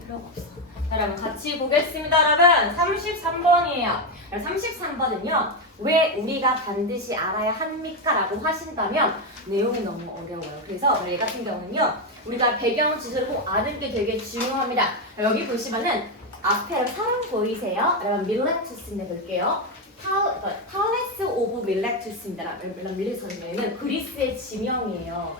필요가 없어. 자, 여러분 같이 보겠습니다. 여러분 33번이에요. 33번은요. 왜 우리가 반드시 알아야 합니까? 라고 하신다면 내용이 너무 어려워요. 그래서 얘 같은 경우는요. 우리가 배경 지수를 꼭 아는 게 되게 중요합니다. 여기 보시면은 앞에 사람 보이세요? 여러분 밀레투스인데 볼게요. 탈레스 오브 밀레투스입니다. 밀레투스는 그리스의 지명이에요.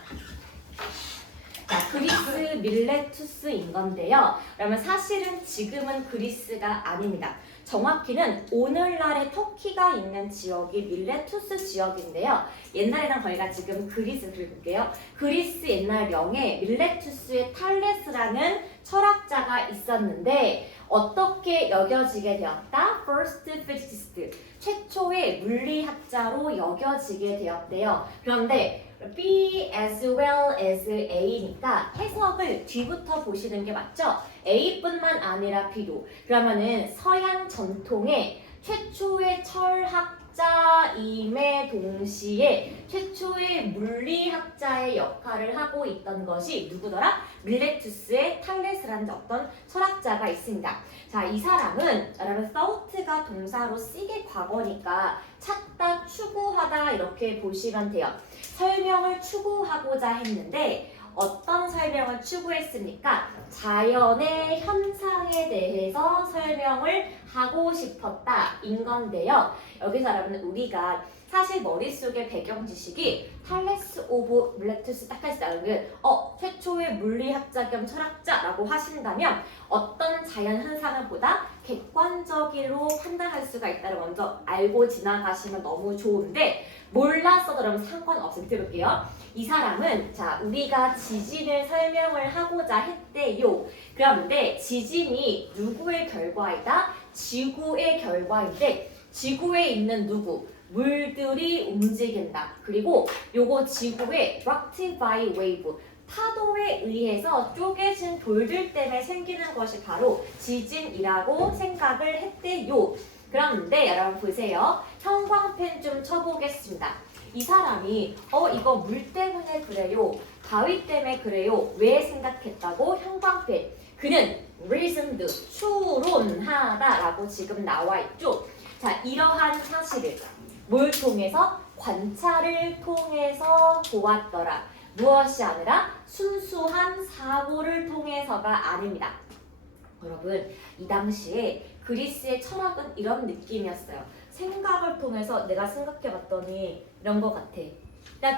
자, 그리스 밀레투스인 건데요. 그러면 사실은 지금은 그리스가 아닙니다. 정확히는 오늘날의 터키가 있는 지역이 밀레투스 지역인데요. 옛날에는 거기가 지금 그리스 볼게요. 그리스 옛날 명에 밀레투스의 탈레스라는 철학자가 있었는데 어떻게 여겨지게 되었다? First physicist, 최초의 물리학자로 여겨지게 되었대요. 그런데 B as well as A니까 해석을 뒤부터 보시는 게 맞죠? A뿐만 아니라 B도. 그러면은 서양 전통의 최초의 철학자임에 동시에 최초의 물리학자의 역할을 하고 있던 것이 누구더라? 밀레투스의 탈레스라는 어떤 철학자가 있습니다. 자, 이 사람은 여러분 thought가 동사로 쓰게 과거니까 찾다, 추구하다 이렇게 보시면 돼요. 설명을 추구하고자 했는데 어떤 설명을 추구했습니까? 자연의 현상에 대해서 설명을 하고 싶었다 인 건데요. 여기서 여러분 우리가 사실 머릿속에 배경 지식이 탈레스 오브 밀레투스 딱 했을 때 최초의 물리학자 겸 철학자라고 하신다면 어떤 자연 현상을 보다 객관적으로 판단할 수가 있다를 먼저 알고 지나가시면 너무 좋은데 몰랐어도 그러면 상관없어요. 밑에 볼게요. 이 사람은 자 우리가 지진을 설명을 하고자 했대요. 그런데 지진이 누구의 결과이다? 지구의 결과인데 지구에 있는 누구? 물들이 움직인다. 그리고 요거 지구의 rocked by wave 파도에 의해서 쪼개진 돌들 때문에 생기는 것이 바로 지진이라고 생각을 했대요. 그런데 여러분 보세요. 형광펜 좀 쳐보겠습니다. 이 사람이 이거 물 때문에 그래요. 바위 때문에 그래요. 왜 생각했다고? 형광펜. 그는 reasoned, 추론하다라고 지금 나와 있죠. 자, 이러한 사실을 뭘 통해서? 관찰을 통해서 보았더라. 무엇이 아니라 순수한 사고를 통해서가 아닙니다. 여러분, 이 당시에 그리스의 철학은 이런 느낌이었어요. 생각을 통해서 내가 생각해봤더니 이런 것 같아.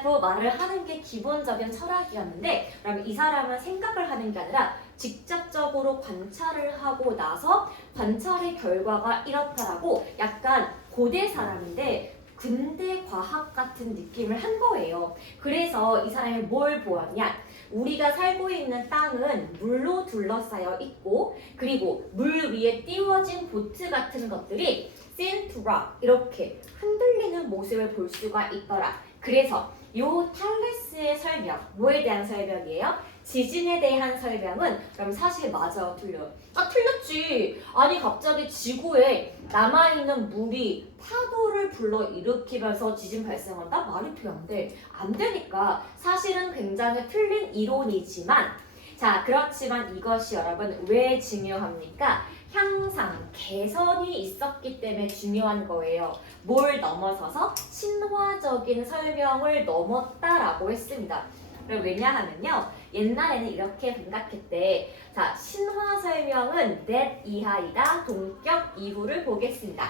그 말을 하는 게 기본적인 철학이었는데 그러면 이 사람은 생각을 하는 게 아니라 직접적으로 관찰을 하고 나서 관찰의 결과가 이렇다라고 약간 고대 사람인데 근대 과학 같은 느낌을 한 거예요. 그래서 이 사람이 뭘 보았냐? 우리가 살고 있는 땅은 물로 둘러싸여 있고 그리고 물 위에 띄워진 보트 같은 것들이 seen to rock 이렇게 흔들리는 모습을 볼 수가 있더라. 그래서 요 탈레스의 설명, 뭐에 대한 설명이에요? 지진에 대한 설명은 그럼 사실 맞아요, 틀려요? 틀렸지. 아니 갑자기 지구에 남아있는 물이 파도를 불러일으키면서 지진 발생한다? 말이 돼 안 돼. 안 되니까 사실은 굉장히 틀린 이론이지만 자 그렇지만 이것이 여러분 왜 중요합니까? 향상, 개선이 있었기 때문에 중요한 거예요. 뭘 넘어서서 신화적인 설명을 넘었다라고 했습니다. 왜냐하면요. 옛날에는 이렇게 생각했대. 자, 신화 설명은 that 이하이다. 동격 이후를 보겠습니다.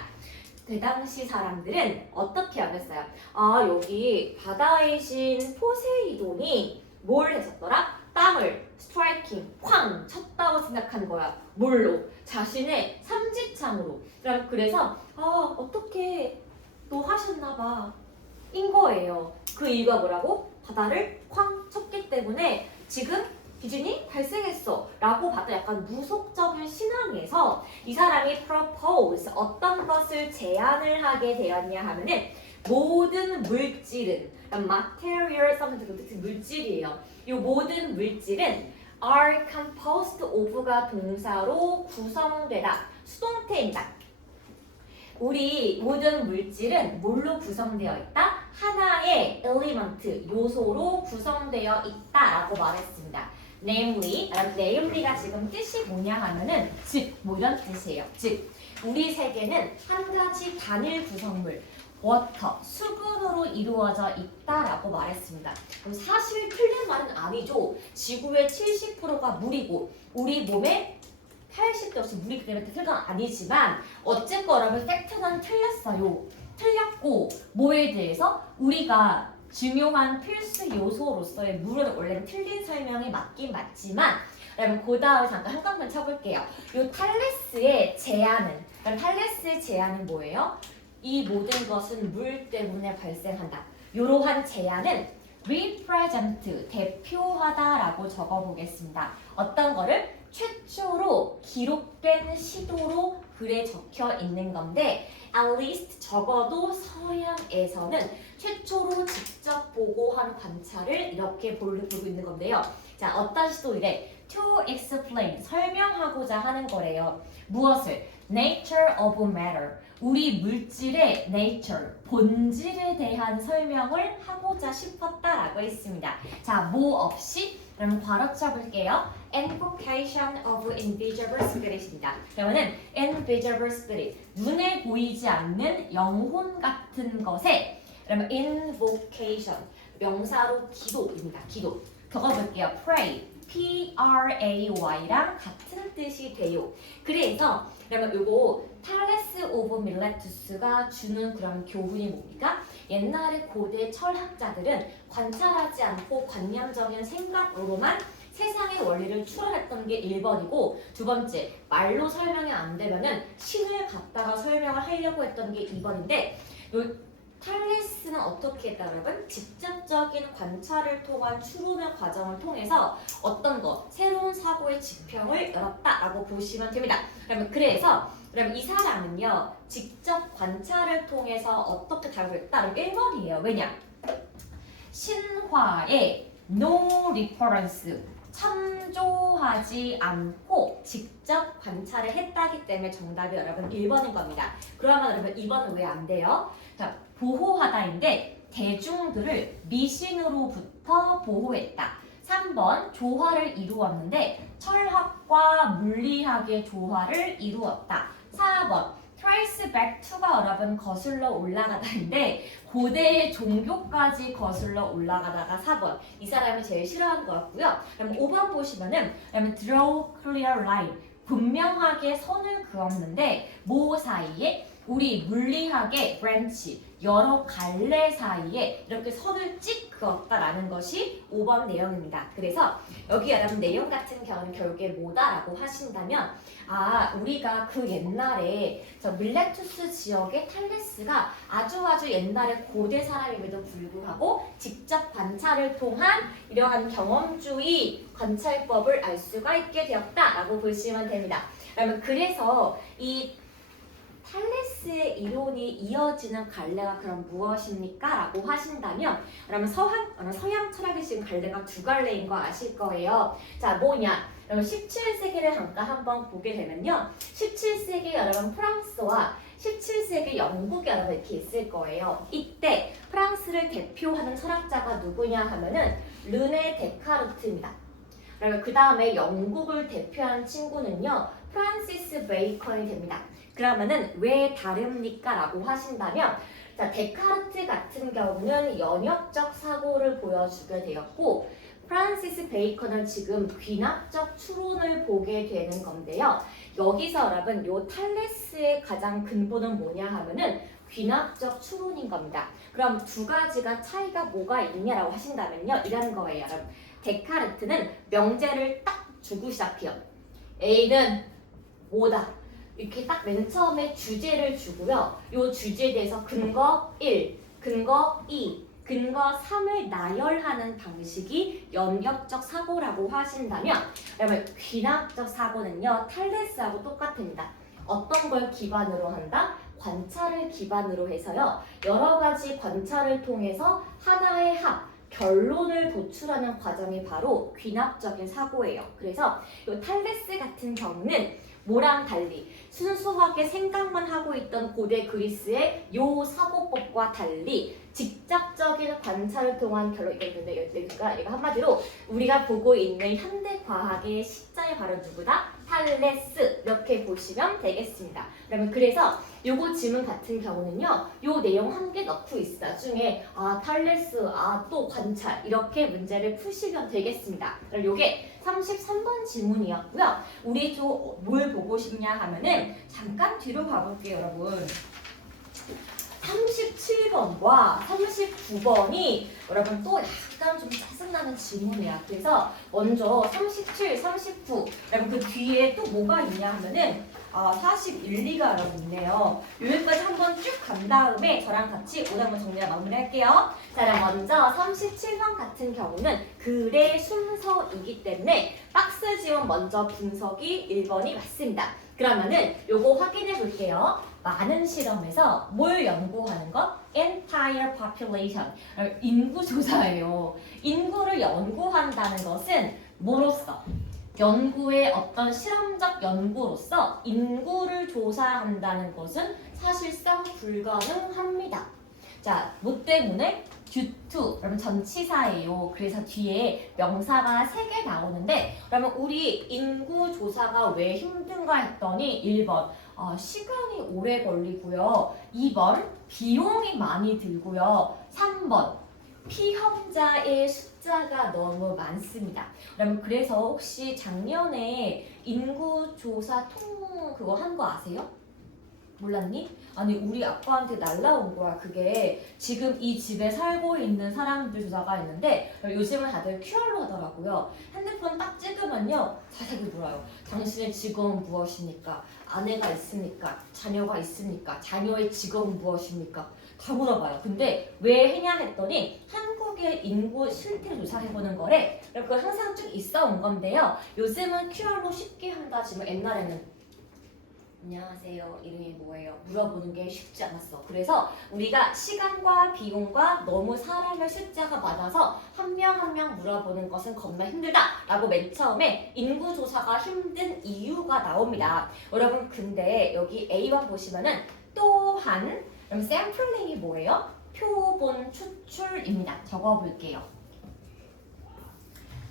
그 당시 사람들은 어떻게 여겼어요? 여기 바다의 신 포세이돈이 뭘 했었더라? 땅을 스트라이킹, 쾅 쳤다고 생각한 거야. 뭘로? 자신의 삼지창으로. 그래서 어떻게 또 하셨나 봐. 인 거예요. 그 이유가 뭐라고? 바다를 쾅 쳤기 때문에 지금 기준이 발생했어 라고 봤던 약간 무속적인 신앙에서 이 사람이 propose 어떤 것을 제안을 하게 되었냐 하면은 모든 물질은 material something 물질이에요. 이 모든 물질은 are composed of가 동사로 구성되다. 수동태입니다. 우리 모든 물질은 뭘로 구성되어 있다? 하나의 element, 요소로 구성되어 있다라고 말했습니다. namely가 지금 뜻이 뭐냐 하면은 즉 뭐 이런 뜻이에요. 즉 우리 세계는 한 가지 단일 구성물 워터, 수분으로 이루어져 있다라고 말했습니다. 그럼 사실 틀린 말은 아니죠. 지구의 70%가 물이고 우리 몸의 80도 역시 물이기 때문에 틀린 건 아니지만 어쨌건 여러분 팩트는 틀렸어요. 틀렸고 뭐에 대해서 우리가 중요한 필수 요소로서의 물은 원래는 틀린 설명이 맞긴 맞지만 여러분 그 다음에 잠깐 한 번만 쳐볼게요. 요 탈레스의 제한은 뭐예요? 이 모든 것은 물 때문에 발생한다. 이러한 제안은 represent, 대표하다라고 적어보겠습니다. 어떤 거를? 최초로 기록된 시도로 글에 적혀 있는 건데 at least 적어도 서양에서는 최초로 직접 보고한 관찰을 이렇게 보고 있는 건데요. 자, 어떤 시도이래? To explain, 설명하고자 하는 거래요. 무엇을? Nature of matter, 우리 물질의 nature, 본질에 대한 설명을 하고자 싶었다라고 했습니다. 자, 뭐 없이? 그럼 괄호 쳐볼게요. Invocation of invisible spirit입니다. 그러면은 invisible spirit, 눈에 보이지 않는 영혼 같은 것에 그러면 invocation, 명사로 기도입니다. 기도. 적어볼게요. Pray, P-R-A-Y랑 같은 뜻이 돼요. 그래서 그러면 요거 탈레스 오브 밀레투스가 주는 그런 교훈이 뭡니까? 옛날에 고대 철학자들은 관찰하지 않고 관념적인 생각으로만 세상의 원리를 추론했던 게 1번이고 두 번째, 말로 설명이 안 되면은 신을 갖다가 설명을 하려고 했던 게 2번인데 요 탈레스는 어떻게 했다 여러분? 직접적인 관찰을 통한 추론의 과정을 통해서 어떤 것, 새로운 사고의 지평을 열었다라고 보시면 됩니다. 그러면 이 사람은요 직접 관찰을 통해서 어떻게 다루겠다? 1번이에요. 왜냐? 신화에 no reference, 참조하지 않고 직접 관찰을 했다기 때문에 정답이 여러분 1번인 겁니다. 그러면 여러분 2번은 왜 안 돼요? 자, 보호하다인데 대중들을 미신으로부터 보호했다. 3번 조화를 이루었는데 철학과 물리학의 조화를 이루었다. 4번 trace back to가 여러분 거슬러 올라가다인데 고대의 종교까지 거슬러 올라가다가 4번 이 사람이 제일 싫어하는 거였고요. 그럼 5번 보시면은 그러면 draw clear line, 분명하게 선을 그었는데 뭐 사이에? 우리 물리학의 branch, 여러 갈래 사이에 이렇게 선을 찍 그었다라는 것이 5번 내용입니다. 그래서 여기 여러분 내용 같은 경우는 결국에 뭐다라고 하신다면 우리가 그 옛날에 저 밀레투스 지역의 탈레스가 아주 옛날에 고대 사람임에도 불구하고 직접 관찰을 통한 이러한 경험주의 관찰법을 알 수가 있게 되었다라고 보시면 됩니다. 그래서 이 탈레스의 이론이 이어지는 갈래가 그럼 무엇입니까? 라고 하신다면 그러면 서양 철학의 지금 갈래가 두 갈래인 거 아실 거예요. 자, 뭐냐? 여러분 17세기를 잠깐 한번 보게 되면요. 17세기 여러분 프랑스와 17세기 영국이 여러분 이렇게 있을 거예요. 이때 프랑스를 대표하는 철학자가 누구냐 하면은 르네 데카르트입니다. 그러면 그 다음에 영국을 대표하는 친구는요. 프란시스 베이컨이 됩니다. 그러면은 왜 다릅니까? 라고 하신다면 자, 데카르트 같은 경우는 연역적 사고를 보여주게 되었고 프란시스 베이컨은 지금 귀납적 추론을 보게 되는 건데요. 여기서 여러분 요 탈레스의 가장 근본은 뭐냐 하면은 귀납적 추론인 겁니다. 그럼 두 가지가 차이가 뭐가 있냐라고 하신다면요. 이런 거예요. 여러분. 데카르트는 명제를 딱 주고 시작해요. A는 뭐다. 이렇게 딱 맨 처음에 주제를 주고요. 이 주제에 대해서 근거 1, 근거 2, 근거 3을 나열하는 방식이 연역적 사고라고 하신다면 여러분 귀납적 사고는요. 탈레스하고 똑같습니다. 어떤 걸 기반으로 한다? 관찰을 기반으로 해서요. 여러 가지 관찰을 통해서 하나의 합, 결론을 도출하는 과정이 바로 귀납적인 사고예요. 그래서 이 탈레스 같은 경우는 뭐랑 달리 순수하게 생각만 하고 있던 고대 그리스의 요 사고법과 달리 직접적인 관찰을 통한 결론인데, 그러니까 이거 한마디로 우리가 보고 있는 현대 과학의 시자의 바로 누구다? 탈레스, 이렇게 보시면 되겠습니다. 그러면 그래서 요거 지문 같은 경우는요, 요 내용 함께 넣고 있어. 나중에 탈레스, 또 관찰, 이렇게 문제를 푸시면 되겠습니다. 그럼 요게 33번 지문이었고요. 우리 뭘 보고 싶냐 하면은 잠깐 뒤로 가볼게요, 여러분. 37번과 39번이 여러분 또 약간 좀 짜증나는 지문이야. 그래서 먼저 37, 39 여러분 그 뒤에 또 뭐가 있냐 하면은 41, 2가 여러분 있네요. 여기까지 한번 쭉 간 다음에 저랑 같이 오늘 한번 정리를 마무리할게요. 자, 그럼 먼저 37번 같은 경우는 글의 순서이기 때문에 박스 지원 먼저 분석이 1번이 맞습니다. 그러면은 요거 확인해 볼게요. 많은 실험에서 뭘 연구하는 것? Entire population. 인구 조사예요. 인구를 연구한다는 것은 뭐로써? 연구의 어떤 실험적 연구로서 인구를 조사한다는 것은 사실상 불가능합니다. 자, 뭐 때문에? due to, 그러면 전치사예요. 그래서 뒤에 명사가 3개 나오는데, 그러면 우리 인구 조사가 왜 힘든가 했더니 1번, 시간이 오래 걸리고요. 2번, 비용이 많이 들고요. 3번, 피험자의 숫자가 너무 많습니다. 그러면 그래서 혹시 작년에 인구조사 그거 한 거 아세요? 몰랐니? 아니 우리 아빠한테 날라온 거야. 그게 지금 이 집에 살고 있는 사람들 조사가 있는데 요즘은 다들 QR로 하더라고요. 핸드폰 딱 찍으면요 자세히 물어요. 당신의 직업은 무엇입니까? 아내가 있습니까? 자녀가 있습니까? 자녀의 직업은 무엇입니까? 다 물어봐요. 근데 왜 했냐 했더니 한국의 인구 실태를 조사해보는 거래. 그거 항상 쭉 있어 온 건데요. 요즘은 QR로 쉽게 한다지만 옛날에는 안녕하세요. 이름이 뭐예요? 물어보는 게 쉽지 않았어. 그래서 우리가 시간과 비용과 너무 사람의 숫자가 많아서 한 명 한 명 물어보는 것은 겁나 힘들다 라고 맨 처음에 인구조사가 힘든 이유가 나옵니다. 여러분 근데 여기 A1 보시면은 또한 그럼 샘플링이 뭐예요? 표본 추출입니다. 적어볼게요.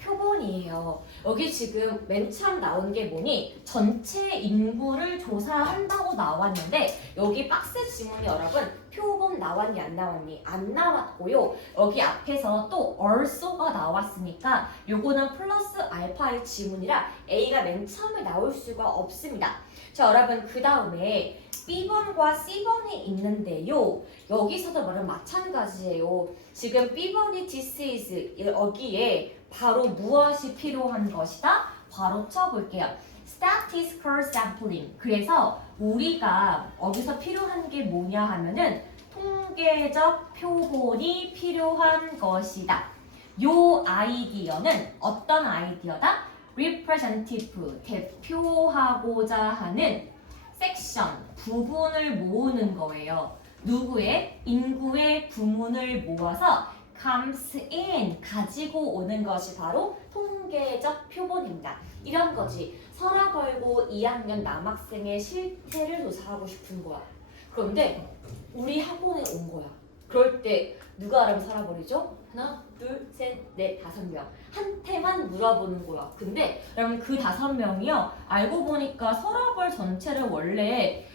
표본이에요. 여기 지금 맨 처음 나온 게 뭐니? 전체 인구를 조사한다고 나왔는데 여기 박스 지문이 여러분 표본 나왔니 안 나왔니? 안 나왔고요. 여기 앞에서 또 also가 나왔으니까 요거는 플러스 알파의 지문이라 A가 맨 처음에 나올 수가 없습니다. 자 여러분 그 다음에 B번과 C번이 있는데요. 여기서도 말은 마찬가지예요. 지금 B번이 this is 여기에 바로 무엇이 필요한 것이다? 바로 쳐볼게요. Statistical sampling. 그래서 우리가 여기서 필요한 게 뭐냐 하면은 통계적 표본이 필요한 것이다. 요 아이디어는 어떤 아이디어다? representative, 대표하고자 하는 섹션, 부분을 모으는 거예요. 누구의? 인구의 부문을 모아서 comes in, 가지고 오는 것이 바로 통계적 표본입니다. 이런 거지. 서라 걸고 2학년 남학생의 실태를 조사하고 싶은 거야. 그런데 우리 학원에 온 거야. 그럴 때 누가 알아면 살아버리죠? 하나, 둘, 셋, 넷, 5명. 한테만 물어보는 거야. 근데 여러분 그 5명이요. 알고 보니까 서라벌 전체를 원래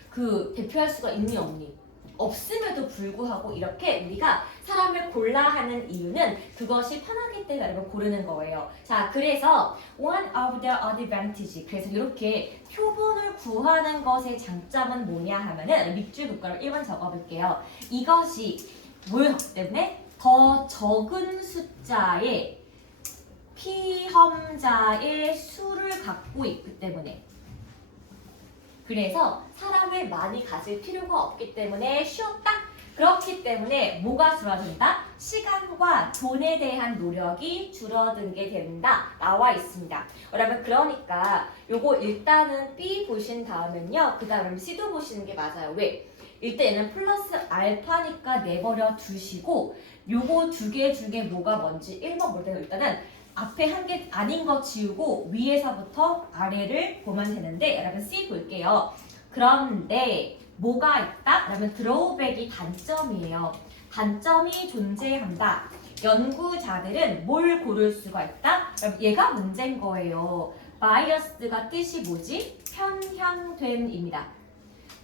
대표할 수가 있니 없니? 없음에도 불구하고 이렇게 우리가 사람을 골라 하는 이유는 그것이 편하기 때문에 여러분 고르는 거예요. 자, 그래서 one of the advantage. 그래서 이렇게 표본을 구하는 것의 장점은 뭐냐 하면은 밑줄 국가로 1번 적어볼게요. 이것이 뭘 하기 때문에 더 적은 숫자의 피험자의 수를 갖고 있기 때문에 그래서 사람을 많이 가질 필요가 없기 때문에 쉬웠다. 그렇기 때문에 뭐가 줄어든다? 시간과 돈에 대한 노력이 줄어들게 된다. 나와 있습니다. 여러분 그러니까 요거 일단은 B 보신 다음은요. 그 다음 C도 보시는 게 맞아요. 왜? 일단 얘는 플러스 알파니까 내버려 두시고 요거 두 개 중에 뭐가 뭔지 1번 볼 때는 일단은 앞에 한 게 아닌 거 지우고 위에서부터 아래를 보면 되는데 여러분 C 볼게요. 그런데 뭐가 있다? 그러면 드로우백이 단점이에요. 단점이 존재한다. 연구자들은 뭘 고를 수가 있다? 그럼 얘가 문제인 거예요. 바이어스가 뜻이 뭐지? 편향된입니다.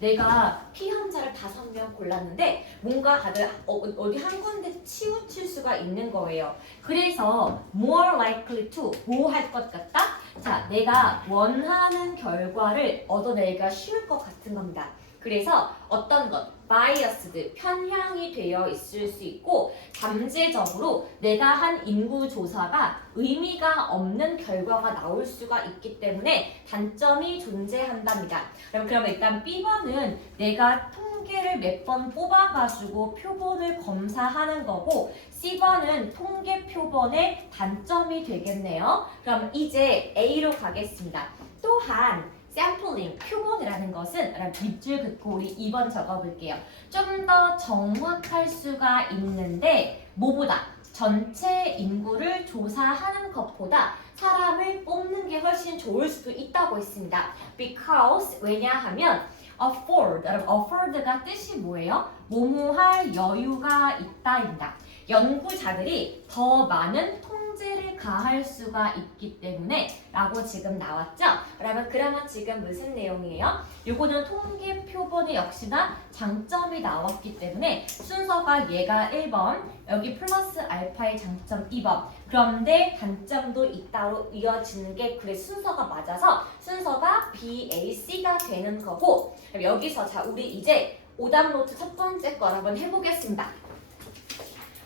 내가 피험자를 5명 골랐는데 뭔가 다들 어디 한 군데 치우칠 수가 있는 거예요. 그래서 more likely to 뭐 할 것 같다? 자, 내가 원하는 결과를 얻어내기가 쉬울 것 같은 겁니다. 그래서 어떤 것, biased, 편향이 되어 있을 수 있고 잠재적으로 내가 한 인구 조사가 의미가 없는 결과가 나올 수가 있기 때문에 단점이 존재한답니다. 그럼 일단 B번은 내가 통계를 몇 번 뽑아가지고 표본을 검사하는 거고 C번은 통계 표본의 단점이 되겠네요. 그럼 이제 A로 가겠습니다. 또한 샘플링, 표본이라는 것은 밑줄 긋고 우리 2번 적어볼게요. 좀 더 정확할 수가 있는데 뭐보다 전체 인구를 조사하는 것보다 사람을 뽑는 게 훨씬 좋을 수도 있다고 했습니다. Because 왜냐하면 afford가 뜻이 뭐예요? 뭐뭐할 여유가 있다입니다. 연구자들이 더 많은 통제를 가할 수가 있기 때문에 라고 지금 나왔죠? 그러면 지금 무슨 내용이에요? 요거는 통계 표본에 역시나 장점이 나왔기 때문에 순서가 얘가 1번, 여기 플러스 알파의 장점 2번. 그런데 단점도 잇따로 이어지는 게 그래 순서가 맞아서 순서가 B, A, C가 되는 거고 그럼 여기서 자 우리 이제 오답 노트 첫 번째 거 한번 해보겠습니다.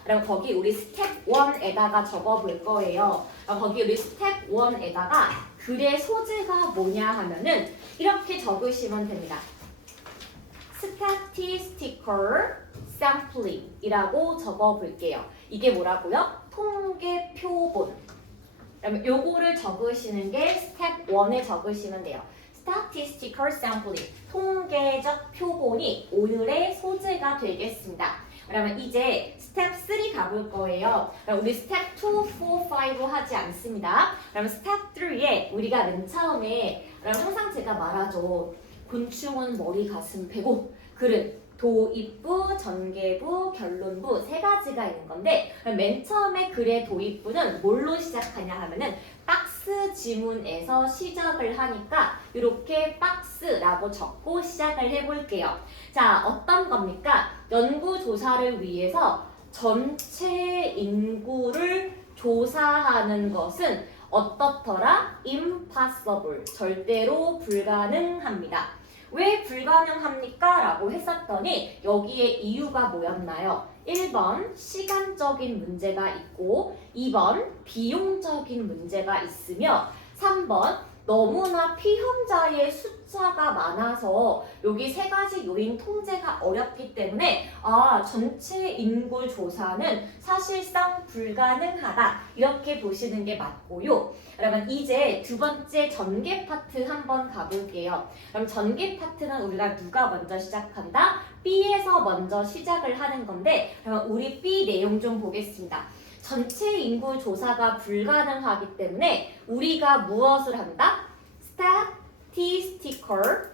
그럼 거기 우리 스텝 1에다가 적어볼 거예요. 거기 우리 스텝 1에다가 글의 소재가 뭐냐 하면은 이렇게 적으시면 됩니다. Statistical sampling 이라고 적어볼게요. 이게 뭐라고요? 통계 표본. 그러면 요거를 적으시는 게 스텝 1에 적으시면 돼요. Statistical sampling, 통계적 표본이 오늘의 소재가 되겠습니다. 그러면 이제 스텝 3 가볼 거예요. 그럼 우리 스텝 2, 4, 5 하지 않습니다. 그럼 스텝 3에 우리가 맨 처음에 항상 제가 말하죠. 곤충은 머리, 가슴, 배고 글은 도입부, 전개부, 결론부 세 가지가 있는 건데 맨 처음에 글의 도입부는 뭘로 시작하냐 하면은 박스 지문에서 시작을 하니까 이렇게 박스라고 적고 시작을 해볼게요. 자, 어떤 겁니까? 연구조사를 위해서 전체 인구를 조사하는 것은 어떻더라? impossible, 절대로 불가능합니다. 왜 불가능합니까? 라고 했었더니 여기에 이유가 뭐였나요? 1번 시간적인 문제가 있고 2번 비용적인 문제가 있으며 3번 너무나 피험자의 숫자가 많아서 여기 세 가지 요인 통제가 어렵기 때문에 전체 인구 조사는 사실상 불가능하다 이렇게 보시는 게 맞고요. 그러면 이제 두 번째 전개 파트 한번 가볼게요. 그럼 전개 파트는 우리가 누가 먼저 시작한다? B에서 먼저 시작을 하는 건데 그러면 우리 B 내용 좀 보겠습니다. 전체 인구 조사가 불가능하기 때문에 우리가 무엇을 한다? Statistical,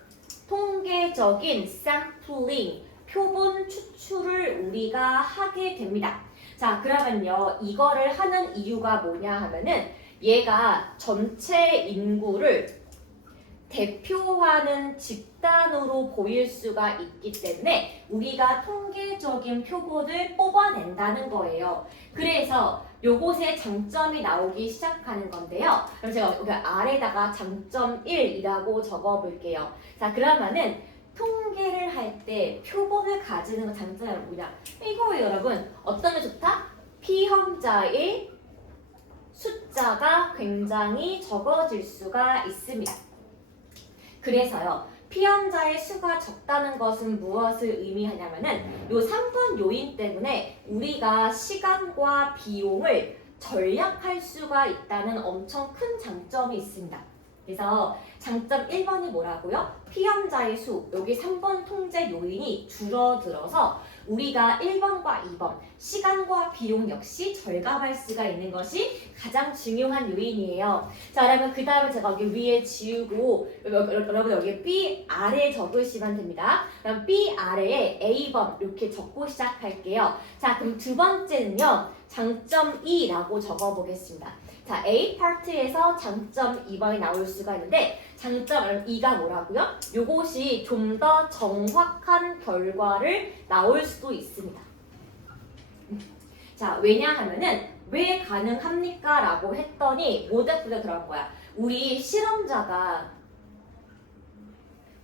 통계적인 sampling, 표본 추출을 우리가 하게 됩니다. 자, 그러면요. 이거를 하는 이유가 뭐냐 하면은 얘가 전체 인구를 대표하는 집단으로 보일 수가 있기 때문에 우리가 통계적인 표본을 뽑아낸다는 거예요. 그래서 요것의 장점이 나오기 시작하는 건데요. 그럼 제가 여기 아래다가 장점 1이라고 적어볼게요. 자, 그러면은 통계를 할 때 표본을 가지는 장점이 뭐냐? 이거예요, 여러분. 어떤 게 좋다? 피험자의 숫자가 굉장히 적어질 수가 있습니다. 그래서요. 피험자의 수가 적다는 것은 무엇을 의미하냐면은 요 3번 요인 때문에 우리가 시간과 비용을 절약할 수가 있다는 엄청 큰 장점이 있습니다. 그래서 장점 1번이 뭐라고요? 피험자의 수, 여기 3번 통제 요인이 줄어들어서 우리가 1번과 2번 시간과 비용 역시 절감할 수가 있는 것이 가장 중요한 요인이에요. 자, 그러면 그 다음에 제가 여기 위에 지우고 여러분 여기 B 아래 적으시면 됩니다. 그럼 B 아래에 A번 이렇게 적고 시작할게요. 자, 그럼 두 번째는요. 장점 2라고 적어보겠습니다. 자, A 파트에서 장점 2번이 나올 수가 있는데 장점 2가 뭐라고요? 요것이 좀 더 정확한 결과를 나올 수도 있습니다. 자, 왜냐하면은 왜 가능합니까? 라고 했더니 모델부터 그런 거야. 우리 실험자가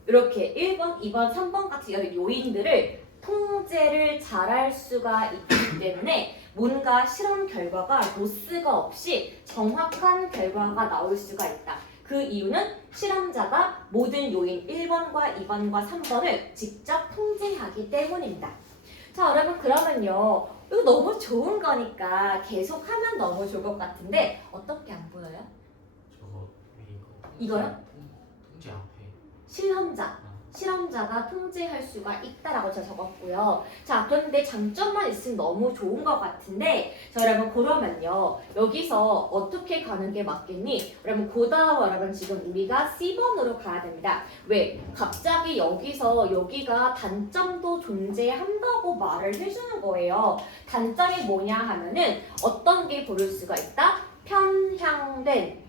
이렇게 1번, 2번, 3번 같은 여러 요인들을 통제를 잘할 수가 있기 때문에 뭔가 실험 결과가 로스가 없이 정확한 결과가 나올 수가 있다. 그 이유는 실험자가 모든 요인 1번과 2번과 3번을 직접 통제하기 때문입니다. 자, 여러분 그러면요. 이거 너무 좋은 거니까 계속 하면 너무 좋을 것 같은데 어떻게 안 보여요? 저거 위인 거. 이거요? 통제 앞에. 실험자가 통제할 수가 있다라고 제가 적었고요. 자, 그런데 장점만 있으면 너무 좋은 것 같은데, 자, 여러분 그러면요. 여기서 어떻게 가는 게 맞겠니? 여러분 고다와 여러분 지금 우리가 C번으로 가야 됩니다. 왜? 갑자기 여기가 단점도 존재한다고 말을 해주는 거예요. 단점이 뭐냐 하면은 어떤 게 보일 수가 있다? 편향된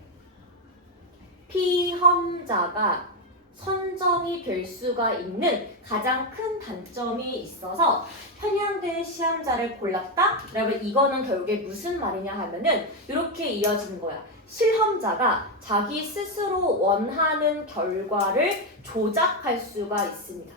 피험자가 선정이 될 수가 있는 가장 큰 단점이 있어서 편향된 시험자를 골랐다? 여러분 이거는 결국에 무슨 말이냐 하면은 이렇게 이어지는 거야. 실험자가 자기 스스로 원하는 결과를 조작할 수가 있습니다.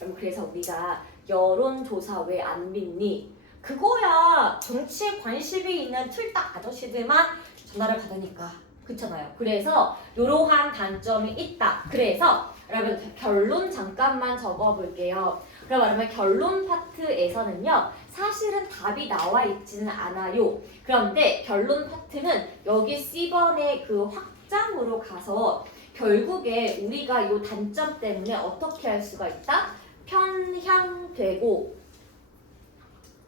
여러분 그래서 우리가 여론조사 왜 안 믿니? 그거야 정치에 관심이 있는 틀딱 아저씨들만 전화를 받으니까. 그렇잖아요. 그래서 이러한 단점이 있다. 그래서 여러분 결론 잠깐만 적어볼게요. 그러면 결론 파트에서는요. 사실은 답이 나와 있지는 않아요. 그런데 결론 파트는 여기 C번의 그 확장으로 가서 결국에 우리가 이 단점 때문에 어떻게 할 수가 있다? 편향되고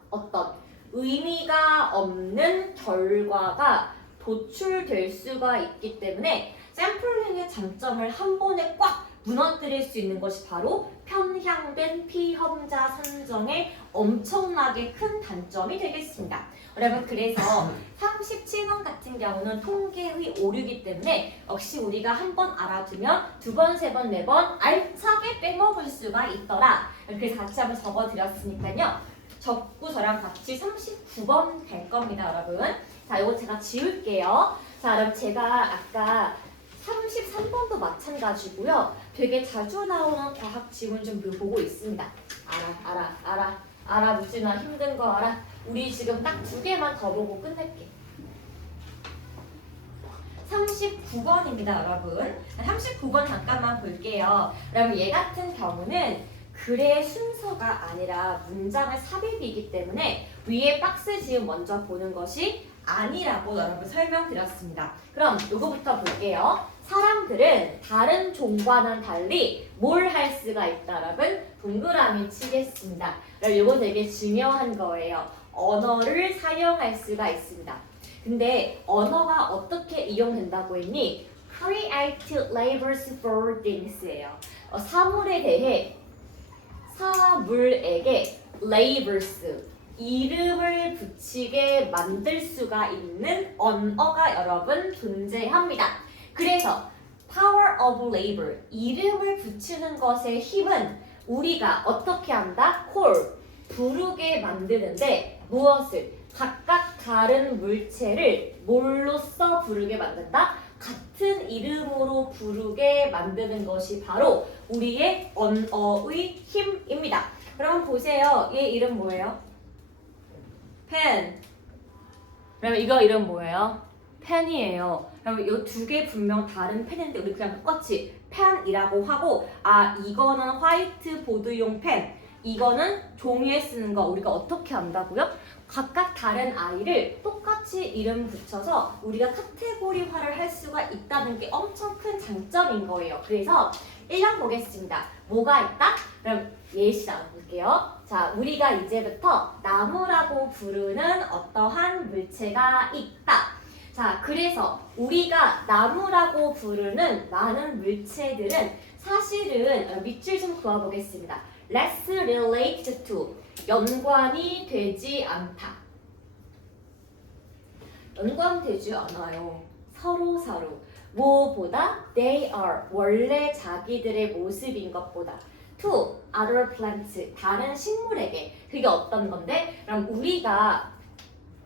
어떤 의미가 없는 결과가 도출될 수가 있기 때문에 샘플링의 장점을 한 번에 꽉 무너뜨릴 수 있는 것이 바로 편향된 피험자 선정의 엄청나게 큰 단점이 되겠습니다. 여러분 그래서 37번 같은 경우는 통계의 오류이기 때문에 역시 우리가 한 번 알아두면 두 번, 세 번, 네 번 알차게 빼먹을 수가 있더라. 그래서 같이 한번 적어드렸으니까요. 적고 저랑 같이 39번 갈 겁니다, 여러분. 자, 이거 제가 지울게요. 자, 그럼 제가 아까 33번도 마찬가지고요. 되게 자주 나오는 과학 지문 좀 보고 있습니다. 알아. 묻지마. 힘든 거 알아. 우리 지금 딱 2개만 더 보고 끝낼게. 39번입니다, 여러분. 39번 잠깐만 볼게요. 여러분, 얘 같은 경우는 글의 순서가 아니라 문장을 삽입이기 때문에 위에 박스 지음 먼저 보는 것이 아니라고 여러분 설명드렸습니다. 그럼 이거부터 볼게요. 사람들은 다른 종과는 달리 뭘 할 수가 있다, 여러분? 동그라미 치겠습니다. 이거 되게 중요한 거예요. 언어를 사용할 수가 있습니다. 근데 언어가 어떻게 이용된다고 했니? Create labels for things예요. 사물에 대해 사물에게 labels 이름을 붙이게 만들 수가 있는 언어가 여러분 존재합니다. 그래서 power of label 이름을 붙이는 것의 힘은 우리가 어떻게 한다? call 부르게 만드는데 무엇을? 각각 다른 물체를 뭘로써 부르게 만든다? 같은 이름으로 부르게 만드는 것이 바로 우리의 언어의 힘입니다. 그럼 보세요. 얘 이름 뭐예요? 펜. 그러면 이거 이름 뭐예요? 펜이에요. 그러면 이 2개 분명 다른 펜인데 우리 그냥 똑같이 펜이라고 하고 이거는 화이트보드용 펜 이거는 종이에 쓰는 거 우리가 어떻게 안다고요? 각각 다른 아이를 똑같이 이름 붙여서 우리가 카테고리화를 할 수가 있다는 게 엄청 큰 장점인 거예요. 그래서 1번 보겠습니다. 뭐가 있다? 그럼 예시 나눠볼게요. 자, 우리가 이제부터 나무라고 부르는 어떠한 물체가 있다. 자, 그래서 우리가 나무라고 부르는 많은 물체들은 사실은 밑줄 좀 그어보겠습니다. Let's relate to. 연관이 되지 않다. 연관되지 않아요. 서로. 뭐보다? They are. 원래 자기들의 모습인 것보다. To other plants. 다른 식물에게. 그게 어떤 건데? 그럼 우리가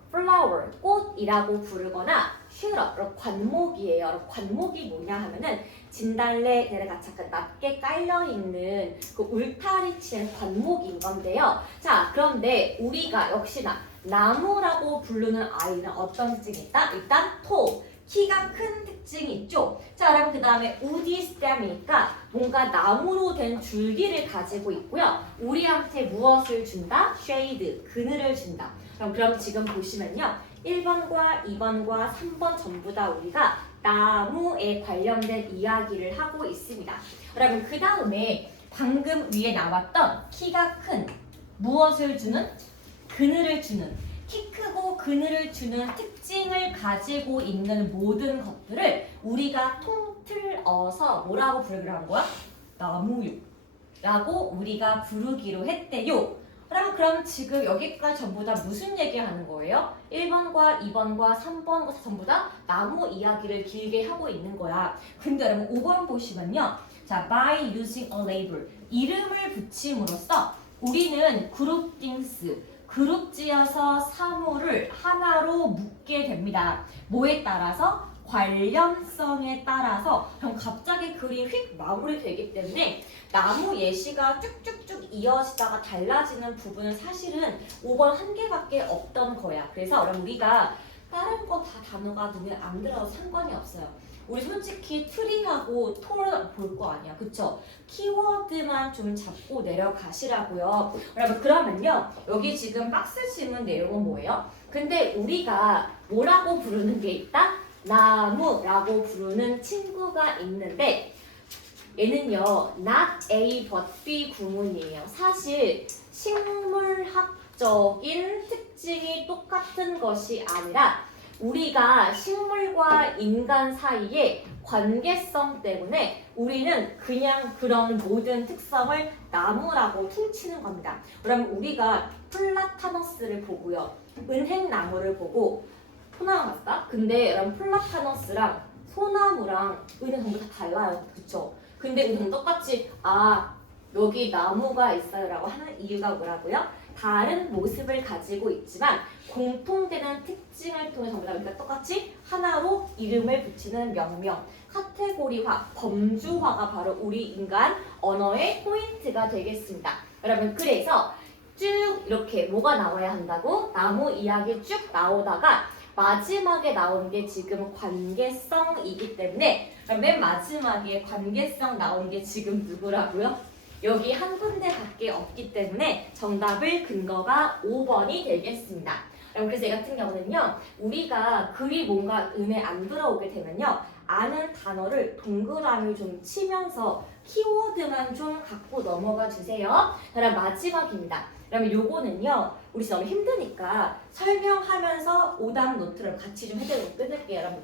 flower, 꽃이라고 부르거나 shrub, 관목이에요. 관목이 뭐냐 하면은 진달래들에 같이 낮게 깔려있는 그 울타리 치는 관목인 건데요. 자, 그런데 우리가 역시나 나무라고 부르는 아이는 어떤 특징이 있다? 일단 tall, 키가 큰 특징이 있죠. 자, 그럼 그 다음에 woody stem이니까 뭔가 나무로 된 줄기를 가지고 있고요. 우리한테 무엇을 준다? shade, 그늘을 준다. 그럼 지금 보시면요. 1번과 2번과 3번 전부 다 우리가 나무에 관련된 이야기를 하고 있습니다. 여러분 그 다음에 방금 위에 나왔던 키가 큰 무엇을 주는? 그늘을 주는 키 크고 그늘을 주는 특징을 가지고 있는 모든 것들을 우리가 통틀어서 뭐라고 부르기로 한 거야? 나무요라고 우리가 부르기로 했대요. 그럼 지금 여기까지 전부 다 무슨 얘기하는 거예요? 1번과 2번과 3번과 전부 다 나무 이야기를 길게 하고 있는 거야. 근데 여러분 5번 보시면요. 자, by using a label. 이름을 붙임으로써 우리는 group things, 그룹 지어서 사물을 하나로 묶게 됩니다. 뭐에 따라서? 관련성에 따라서. 그럼 갑자기 글이 휙 마무리되기 때문에 나무 예시가 쭉쭉쭉 이어지다가 달라지는 부분은 사실은 5번 한 개밖에 없던 거야. 그래서 여러분 우리가 다른 거 다 단어가 눈에 안 들어도 상관이 없어요. 우리 솔직히 트리하고 톨 볼 거 아니야. 그쵸? 키워드만 좀 잡고 내려가시라고요. 여러분 그러면요. 여기 지금 박스 질문 내용은 뭐예요? 근데 우리가 뭐라고 부르는 게 있다? 나무라고 부르는 친구가 있는데 얘는요. not A but B 구문이에요. 사실 식물학적인 특징이 똑같은 것이 아니라 우리가 식물과 인간 사이의 관계성 때문에 우리는 그냥 그런 모든 특성을 나무라고 퉁치는 겁니다. 그럼 우리가 플라타너스를 보고요. 은행나무를 보고 소나무 같다? 근데 여러분 플라타너스랑 소나무랑 은행 전부 다 달라요. 그쵸? 근데 우리는 똑같이 여기 나무가 있어요 라고 하는 이유가 뭐라고요? 다른 모습을 가지고 있지만 공통되는 특징을 통해 전부 다 우리가 똑같이 하나로 이름을 붙이는 명명, 카테고리화, 범주화가 바로 우리 인간 언어의 포인트가 되겠습니다. 여러분 그래서 쭉 이렇게 뭐가 나와야 한다고? 나무 이야기 쭉 나오다가 마지막에 나온 게 지금 관계성이기 때문에 맨 마지막에 관계성 나온 게 지금 누구라고요? 여기 한 군데밖에 없기 때문에 정답을 근거가 5번이 되겠습니다. 그래서 이 같은 경우는요. 우리가 글이 뭔가 눈에 안 들어오게 되면요. 아는 단어를 동그라미 좀 치면서 키워드만 좀 갖고 넘어가 주세요. 그럼 마지막입니다. 그러면 요거는요. 우리 너무 힘드니까 설명하면서 오답 노트를 같이 좀 해드리고 끊을게요. 여러분.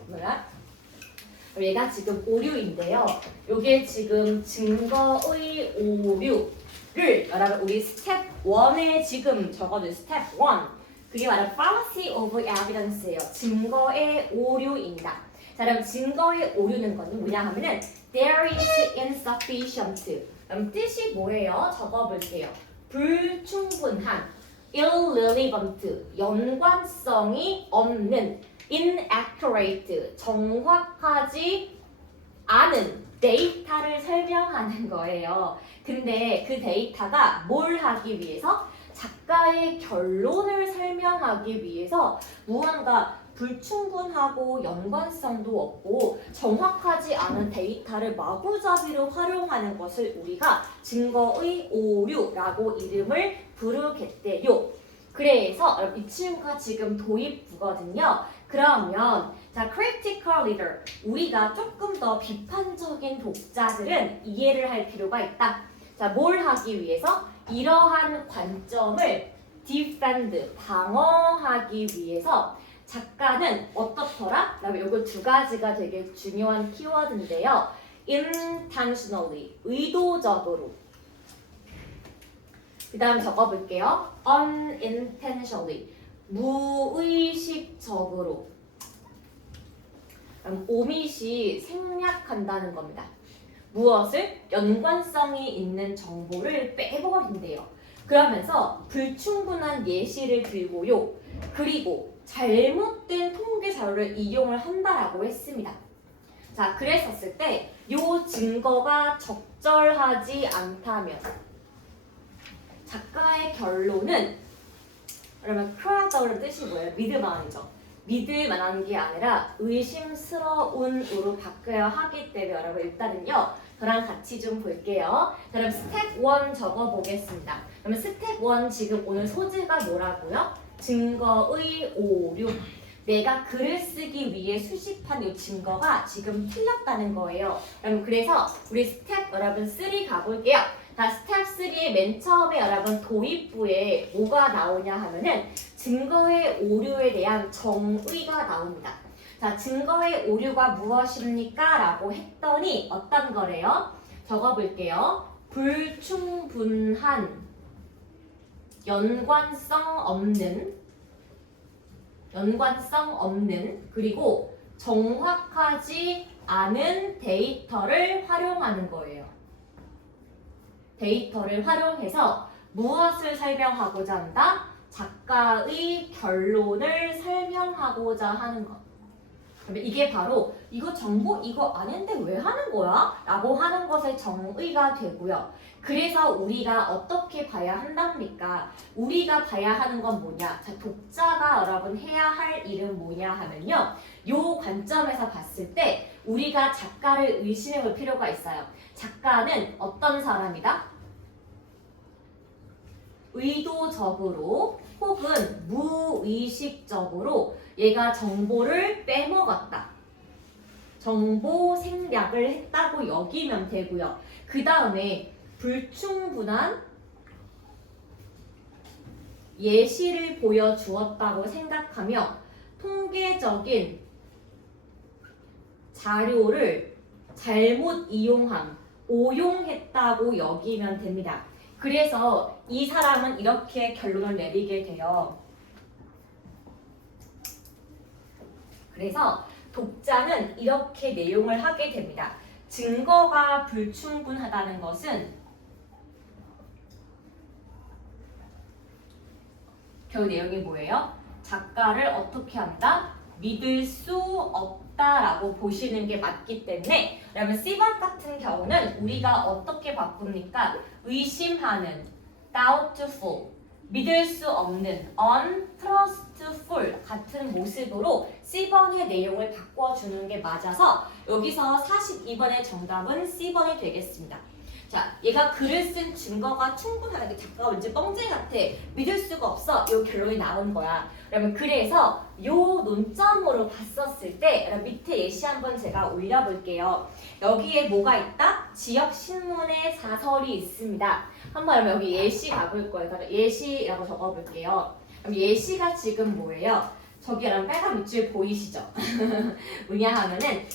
얘가 지금 오류인데요. 요게 지금 증거의 오류를 여러분 우리 스텝 1에 지금 적어준 스텝 1 그게 바로 fallacy of evidence예요. 증거의 오류입니다. 자, 그럼 증거의 오류는 뭐냐 하면은 there is insufficient. 그럼 뜻이 뭐예요? 적어볼게요. 불충분한, irrelevant, 연관성이 없는, inaccurate, 정확하지 않은 데이터를 설명하는 거예요. 근데 그 데이터가 뭘 하기 위해서? 작가의 결론을 설명하기 위해서 무언가 불충분하고 연관성도 없고 정확하지 않은 데이터를 마구잡이로 활용하는 것을 우리가 증거의 오류라고 이름을 부르겠대요. 그래서 이 친구가 지금 도입부거든요. 그러면 자, critical reader. 우리가 조금 더 비판적인 독자들은 이해를 할 필요가 있다. 자, 뭘 하기 위해서? 이러한 관점을 defend, 방어하기 위해서 작가는 어떻더라? 그다음에 요거 두 가지가 되게 중요한 키워드인데요. intentionally, 의도적으로. 그 다음 적어볼게요. unintentionally, 무의식적으로. omit이 생략한다는 겁니다. 무엇을? 연관성이 있는 정보를 빼버린대요. 그러면서 불충분한 예시를 들고요. 그리고 잘못된 통계 자료를 이용을 한다라고 했습니다. 자, 그랬었을 때 요 증거가 적절하지 않다면 작가의 결론은 그러면 크라더라는 뜻이 뭐예요? 믿을만한이죠. 믿을만한 게 아니라 의심스러운으로 바뀌어야 하기 때문에 여러분 일단은요 저랑 같이 좀 볼게요. 자, 그럼 스텝 1 적어보겠습니다. 그러면 스텝 1 지금 오늘 소재가 뭐라고요? 증거의 오류. 내가 글을 쓰기 위해 수집한 이 증거가 지금 틀렸다는 거예요. 그래서 우리 스텝 여러분 3 가볼게요. 자, 스텝 3의 맨 처음에 여러분 도입부에 뭐가 나오냐 하면은 증거의 오류에 대한 정의가 나옵니다. 자, 증거의 오류가 무엇입니까? 라고 했더니 어떤 거래요? 적어볼게요. 불충분한, 연관성 없는, 그리고 정확하지 않은 데이터를 활용하는 거예요. 데이터를 활용해서 무엇을 설명하고자 한다? 작가의 결론을 설명하고자 하는 것. 그러면 이게 바로 이거 정보 이거 아닌데 왜 하는 거야? 라고 하는 것의 정의가 되고요. 그래서 우리가 어떻게 봐야 한답니까? 우리가 봐야 하는 건 뭐냐? 자, 독자가 여러분 해야 할 일은 뭐냐 하면요. 요 관점에서 봤을 때 우리가 작가를 의심해 볼 필요가 있어요. 작가는 어떤 사람이다? 의도적으로 혹은 무의식적으로 얘가 정보를 빼먹었다. 정보 생략을 했다고 여기면 되고요. 그 다음에 불충분한 예시를 보여주었다고 생각하며 통계적인 자료를 잘못 이용함, 오용했다고 여기면 됩니다. 그래서 이 사람은 이렇게 결론을 내리게 돼요. 그래서 독자는 이렇게 내용을 하게 됩니다. 증거가 불충분하다는 것은 그 내용이 뭐예요? 작가를 어떻게 한다? 믿을 수 없다라고 보시는 게 맞기 때문에 그러면 C번 같은 경우는 우리가 어떻게 바꿉니까? 의심하는, doubtful, 믿을 수 없는, untrustful 같은 모습으로 C번의 내용을 바꿔주는 게 맞아서 여기서 42번의 정답은 C번이 되겠습니다. 자, 얘가 글을 쓴 증거가 충분하다. 작가가 왠지 뻥쟁이 같아. 믿을 수가 없어. 이 결론이 나온 거야. 그러면 그래서 이 논점으로 봤었을 때 여러분 밑에 예시 한번 제가 올려볼게요. 여기에 뭐가 있다? 지역 신문의 사설이 있습니다. 한번 여러분 여기 예시 가볼 거예요. 그래서 예시라고 적어볼게요. 그럼 예시가 지금 뭐예요? 저기 여러분 빨간 밑줄 보이시죠? 왜냐하면은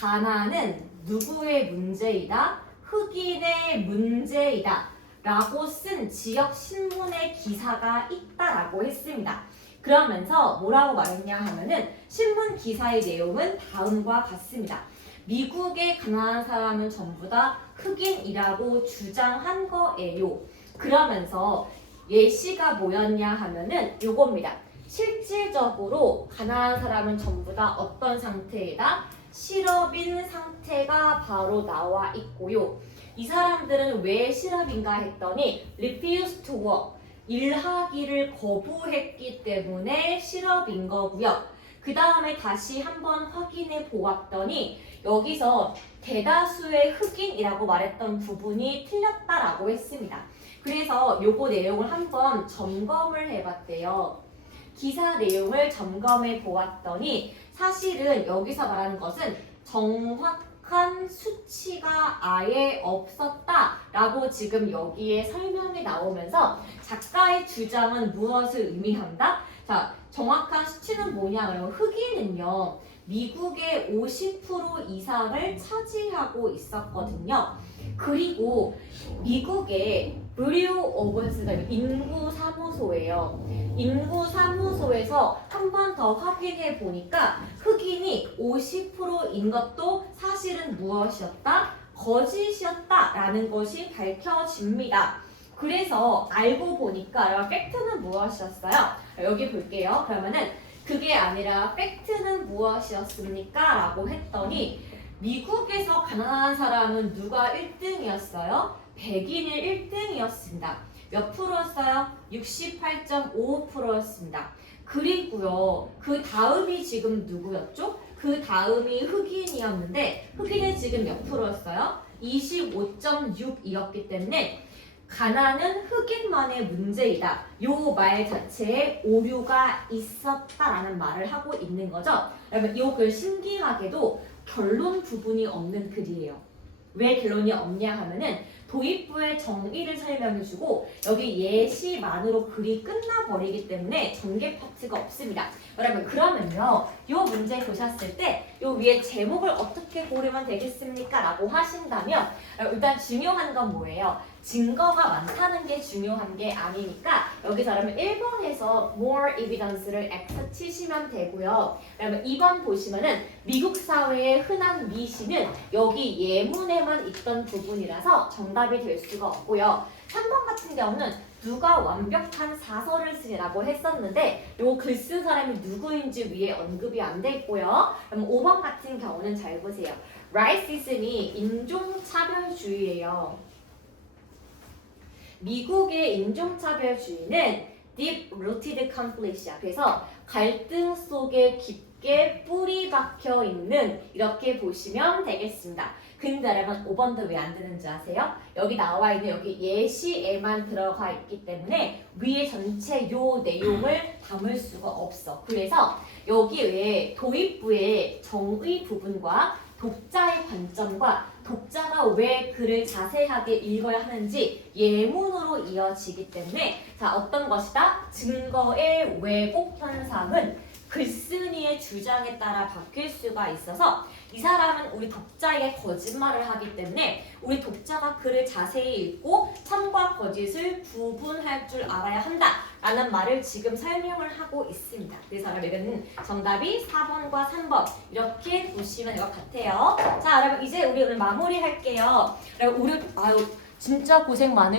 가나는 누구의 문제이다? 흑인의 문제이다 라고 쓴 지역 신문의 기사가 있다라고 했습니다. 그러면서 뭐라고 말했냐 하면은 신문 기사의 내용은 다음과 같습니다. 미국의 가난한 사람은 전부 다 흑인이라고 주장한 거예요. 그러면서 예시가 뭐였냐 하면은 요겁니다. 실질적으로 가난한 사람은 전부 다 어떤 상태이다? 실업인 상태가 바로 나와 있고요. 이 사람들은 왜 실업인가 했더니 refused to work, 일하기를 거부했기 때문에 실업인 거고요. 그 다음에 다시 한번 확인해 보았더니 여기서 대다수의 흑인이라고 말했던 부분이 틀렸다라고 했습니다. 그래서 요거 내용을 한번 점검을 해봤대요. 기사 내용을 점검해 보았더니 사실은 여기서 말하는 것은 정확한 수치가 아예 없었다라고 지금 여기에 설명이 나오면서 작가의 주장은 무엇을 의미한다? 자, 정확한 수치는 뭐냐? 그러면 흑인은요, 미국의 50% 이상을 차지하고 있었거든요. 그리고 미국의 브리오 오버스가 인구사무소예요. 인구사무소에서 한 번 더 확인해 보니까 흑인이 50%인 것도 사실은 무엇이었다? 거짓이었다라는 것이 밝혀집니다. 그래서 알고 보니까 팩트는 무엇이었어요? 여기 볼게요. 그러면은 그게 아니라 팩트는 무엇이었습니까? 라고 했더니 미국에서 가난한 사람은 누가 1등이었어요? 백인이 1등이었습니다. 몇 프로였어요? 68.55%였습니다. 그리고요, 그 다음이 지금 누구였죠? 그 다음이 흑인이었는데 흑인은 지금 몇 프로였어요? 25.6이었기 때문에 가난은 흑인만의 문제이다. 요 말 자체에 오류가 있었다라는 말을 하고 있는 거죠. 여러분, 요 글 신기하게도 결론 부분이 없는 글이에요. 왜 결론이 없냐 하면은 도입부의 정의를 설명해주고 여기 예시만으로 글이 끝나버리기 때문에 전개 파트가 없습니다. 여러분, 그러면요, 요 문제 보셨을 때 요 위에 제목을 어떻게 고르면 되겠습니까? 라고 하신다면 일단 중요한 건 뭐예요? 증거가 많다는 게 중요한 게 아니니까 여기서 그러면 1번에서 more evidence를 X 치시면 되고요. 그러면 2번 보시면은 미국 사회의 흔한 미신은 여기 예문에만 있던 부분이라서 정답이 될 수가 없고요. 3번 같은 경우는 누가 완벽한 사설을 쓰라고 했었는데 요 글 쓴 사람이 누구인지 위에 언급이 안 돼 있고요. 그럼 5번 같은 경우는 잘 보세요. 라이시즘이 인종차별주의예요. 미국의 인종차별주의는 deep rooted conflict이야. 그래서 갈등 속에 깊게 뿌리 박혀 있는, 이렇게 보시면 되겠습니다. 근데 여러분 5번도 왜 안 되는지 아세요? 여기 나와 있는 여기 예시에만 들어가 있기 때문에 위에 전체 요 내용을 담을 수가 없어. 그래서 여기 왜 도입부의 정의 부분과 독자의 관점과 독자가 왜 글을 자세하게 읽어야 하는지 예문으로 이어지기 때문에 자, 어떤 것이다? 증거의 왜곡 현상은 글쓴이의 주장에 따라 바뀔 수가 있어서 이 사람은 우리 독자에게 거짓말을 하기 때문에 우리 독자가 글을 자세히 읽고 참과 거짓을 구분할 줄 알아야 한다라는 말을 지금 설명을 하고 있습니다. 그래서 여러분은 정답이 4번과 3번 이렇게 보시면 될 것 같아요. 자, 여러분 이제 우리 오늘 마무리할게요. 여러분 우리 진짜 고생 많으셨어요.